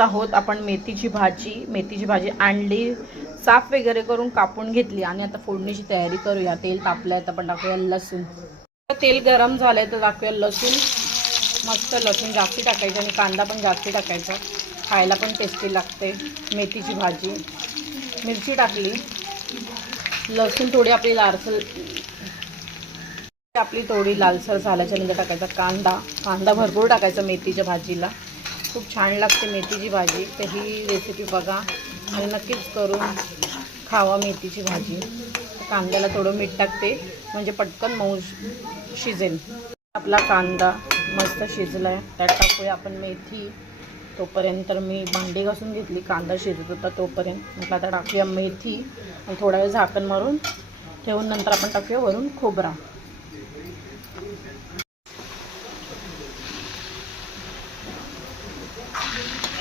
आहोत आपण मेथीची भाजी आणली, साफ वगैरे करून कापून घेतली आणि आता फोडणीची तयारी करूया। तेल तापलंय तर आपण टाकूया लसूण। तेल गरम झालंय तर टाकूया लसूण। मस्त लसूण जास्ती टाकायचं आणि कांदा पण जास्ती टाकायचा, खायला पण टेस्टी लागते मेथीची भाजी। मिरची टाकली, लसूण थोडी आपली लालसर झाल्याच्या नंतर टाकायचा कांदा भरपूर टाकायचा मेथीच्या भाजीला, खूप छान लागते मेथीची भाजी। तर ही रेसिपी बघा आणि नक्कीच करून खावा मेथीची भाजी। कांद्याला थोडं मीठ टाकते म्हणजे पटकन मऊ शिजेल। आपला कांदा मस्त शिजलाय, त्यात टाकूया आपण मेथी। तोपर्यंत मी भांडी घासून घेतली, कांदा शिजत होता तोपर्यंत। म्हटलं आता टाकूया मेथी आणि थोडा वेळ झाकण मारून ठेवून नंतर आपण टाकूया वरून खोबरा।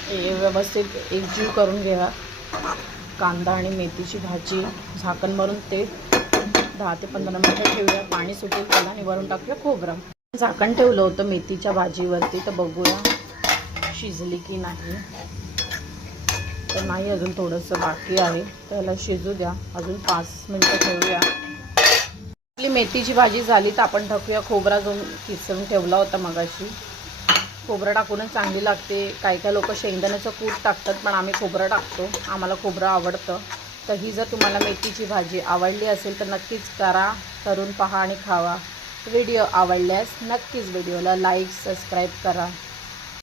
हे व्यवस्थित एकजीव करून घ्या कांदा आणि मेथीची भाजी। झाकण मारून ते 10 ते 15 मिनिटं ठेवूया, पाणी सुटेल त्याला आणि वरून टाकूया खोबरं। झाकण ठेवलं होतं मेथीच्या भाजीवरती, तर बघूया शिजली की नाही। तर नाही, अजून थोडंसं बाकी आहे, त्याला शिजू द्या, अजून 5 मिनिटं ठेवूया। आपली मेथीची भाजी झाली तर आपण टाकूया खोबरा, जो किसून ठेवला होता मगाशी। खोबरं टाकूनच चांगली लागते। काही लोक शेंगदाण्याचं कूट टाकतात, पण आम्ही खोबरं टाकतो, आम्हाला खोबरं आवडतं। तर ही जर तुम्हाला मेथीची भाजी आवडली असेल तर नक्कीच करून पहा आणि खावा। व्हिडिओ आवडल्यास नक्कीच व्हिडिओला लाईक सबस्क्राईब करा।